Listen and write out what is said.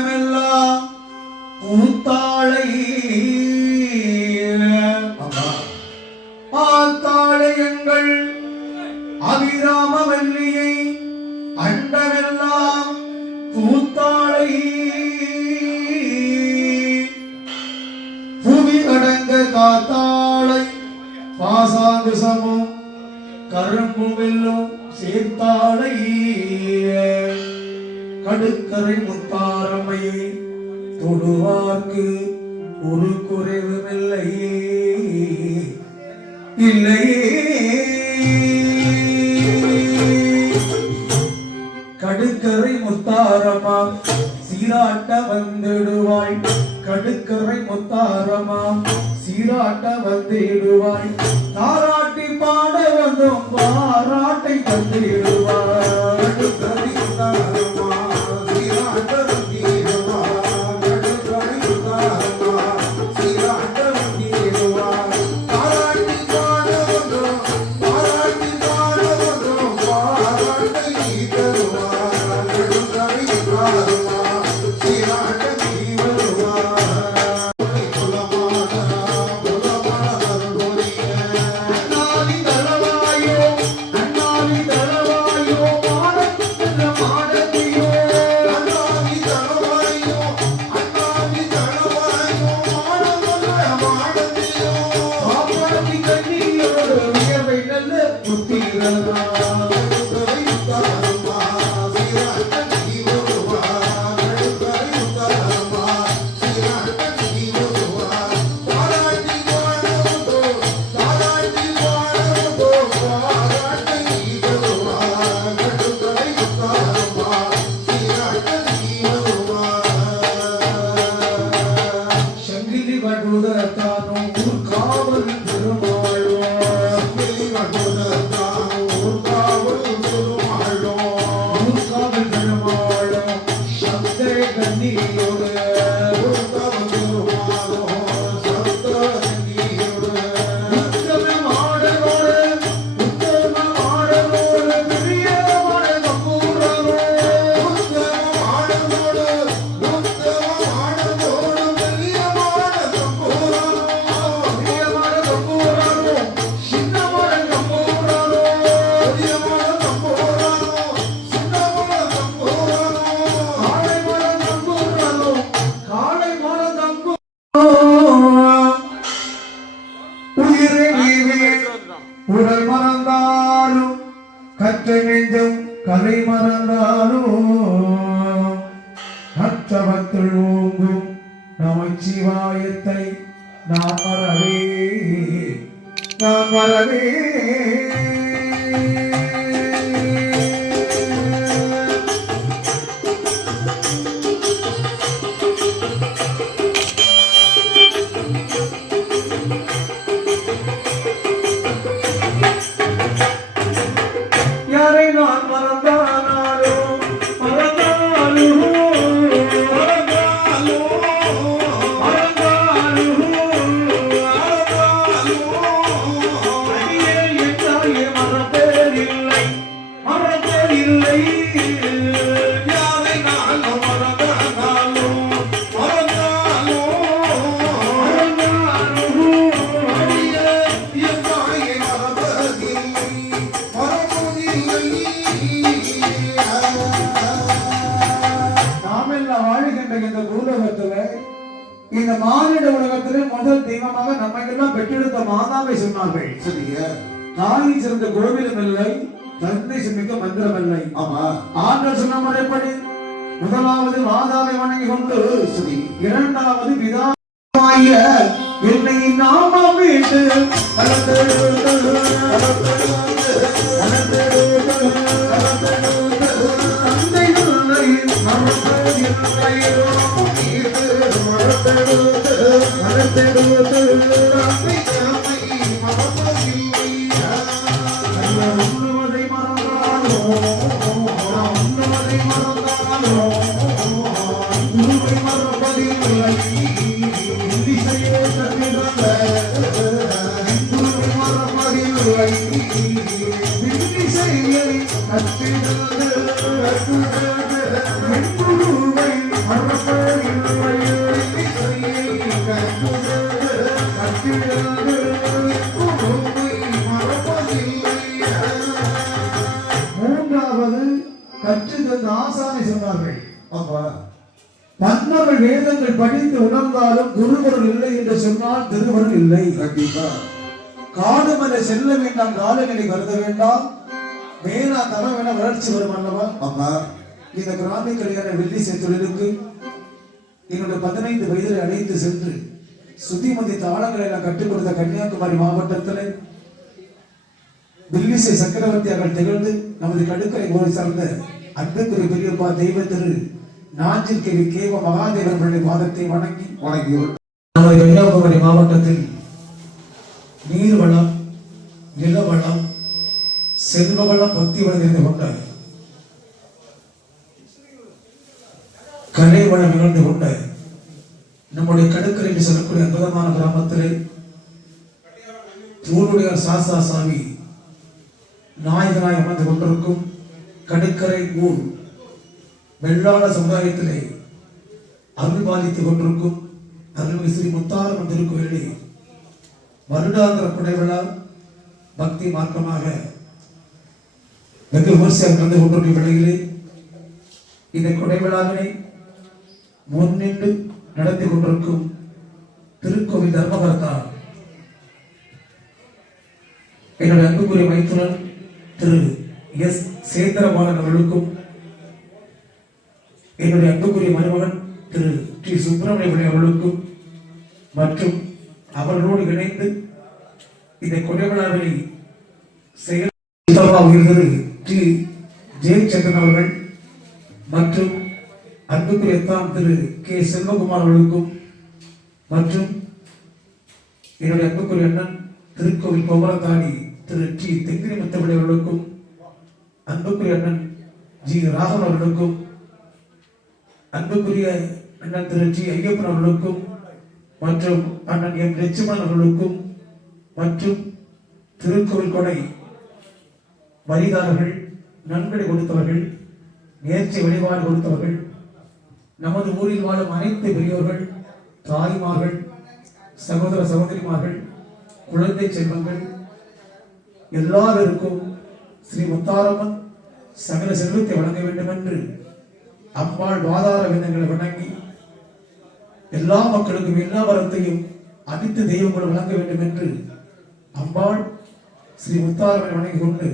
அண்டமெல்லாம் கூத்தாளை ஆத்தாளை எங்கள் அபிராம வல்லியை அண்டமெல்லாம் கூத்தாளை புவி அடங்க காத்தாளை பாசாங்குசமும் கரும்பு வெல்லும் சேர்த்தாளை கடுக்கரை முத்தாரமையை தொடுவார்க்கு ஒரு குறைவுமில்லை இல்லையே கடுக்கரை முத்தாரமா சீராட்ட வந்திடுவாய் கடுக்கரை முத்தாரமா சீராட்ட வந்திடுவாய் தாராட்டி பாட வந்தோம் பாராட்டை தந்திடுவாய் கடுக்கரை முத்தாரமா சீராட்ட உடல் மறந்தாலும் கற்ற நெஞ்சம் கலை மறந்தாலும் அற்றவத்துள் ஓங்கும் நமச்சிவாயத்தை நான் மறவே இந்த மானிட உலகத்திலே முதல் தெய்வமாக நம்மையெல்லாம் பெற்றெடுத்த மாதாவை சொன்னார்கள். சரியா? தாயின் சிறந்த கோவிலும் இல்லை, தந்தை சிமிக்க மந்திரம் இல்லை. ஆமா, ஆண்கள் சொன்ன முறைப்படி முதலாவது மாதாவை வணங்கி கொண்டு சரி, இரண்டாவது பிதாவாய என்னை நாமம் விட்டு மறப்பதில்லை மூன்றாவது கற்று தந்த ஆசானை சொன்னார்கள். மன்னர்கள் வேதங்கள் படித்து உணர்ந்தாலும் குருவருள் இல்லை என்று சொன்னால் திருவருள் இல்லை. காடுமலை செல்ல வேண்டாம், காலநிலை கருத வேண்டாம், வேணா தர வேணா வளர்ச்சி வரும் அல்லவா. இந்த கிராமி கல்யாண வெள்ளி தொழிலுக்கு என்னுடைய 15 வயதில் அழைத்து சென்று சுத்திமதி தாளங்களை எல்லாம் கற்றுக் கொடுத்த கன்னியாகுமரி மாவட்டத்தில் வில்லிசை சக்கரவர்த்தியாக திகழ்ந்து நமது கடுக்கரை ஊரை சார்ந்த அன்புக்குரிய பெரியப்பா தெய்வ திரு நாஞ்சில் கேவி கேவ மகாதேவர்களுடைய பாதத்தை வணங்கி நமது கன்னியாகுமரி மாவட்டத்தில் நீர்வளம், நிலவளம், செல்வவளம், பக்தி வளர்ந்து கொண்ட கலை வளம் நிகழ்ந்து கொண்ட நம்முடைய கடுக்கரை என்று சொல்லக்கூடிய அற்புதமான கிராமத்திலே தூளுடைய சாஸ்தா சாமி நாயகனாய் அமர்ந்து கொண்டிருக்கும் கடுக்கரை ஊர் வெள்ளாள சமுதாயத்திலே அருள் பாலித்துக் கொண்டிருக்கும் அருள்மிகு ஸ்ரீ முத்தாரம்மன் திருக்கோயிலில் வருடாந்திர குடைவிழா பக்தி மார்க்கமாக வெகு விமர்சையாக நடந்து கொண்டிருக்கும் வேளையிலே இந்த குடைவிழாவினை முன்னின்று நடத்தி கொண்டிருக்கும் திருக்கோவில் தர்மகர்த்தா என்னுடைய அன்புக்குரிய மைத்துனர் திரு எஸ் சேந்திரபாலன் அவர்களுக்கும் என்னுடைய அன்புக்குரிய மருமகன் திரு டி சுப்பிரமணிய அவர்களுக்கும் மற்றும் அவர்களோடு இணைந்து இந்த கொடைவிழாவினை செயல் டி ஜெயச்சந்திரன் அவர்கள் மற்றும் அன்புக்குரிய திரு கே செல்வகுமார் அவர்களுக்கும் மற்றும் என்னுடைய அன்புக்குரிய அண்ணன் திருக்கோவில் கோபுரத்தாடி திரு டி தெங்கிரி முத்தமிழ் அவர்களுக்கும் அன்புக்குரிய அண்ணன் ஜி ராகவன் அவர்களுக்கும் அன்புக்குரிய அண்ணன் திரு டி ஐயப்பன் அவர்களுக்கும் மற்றும் அண்ணன் எம் லட்சுமணன் அவர்களுக்கும் மற்றும் திருக்கோவில் கொடை வரிதாரர்கள், நன்கொடை கொடுத்தவர்கள், நேர்ச்சி வழிபாடு கொடுத்தவர்கள், நமது ஊரில் வாழும் அனைத்து பெரியோர்கள், தாய்மார்கள், சகோதர சகோதரிமார்கள், குழந்தை செல்வங்கள் எல்லாருக்கும் ஸ்ரீ முத்தாரம்மன் சகல செல்வத்தை வழங்க வேண்டும் என்று அம்பாள் வாதார விதங்களை வணங்கி எல்லா மக்களுக்கும் எல்லா வரத்தையும் அனைத்து தெய்வங்களும் வழங்க வேண்டும் என்று அம்பாள் ஸ்ரீ முத்தாரம்மனை வணங்கி கொண்டு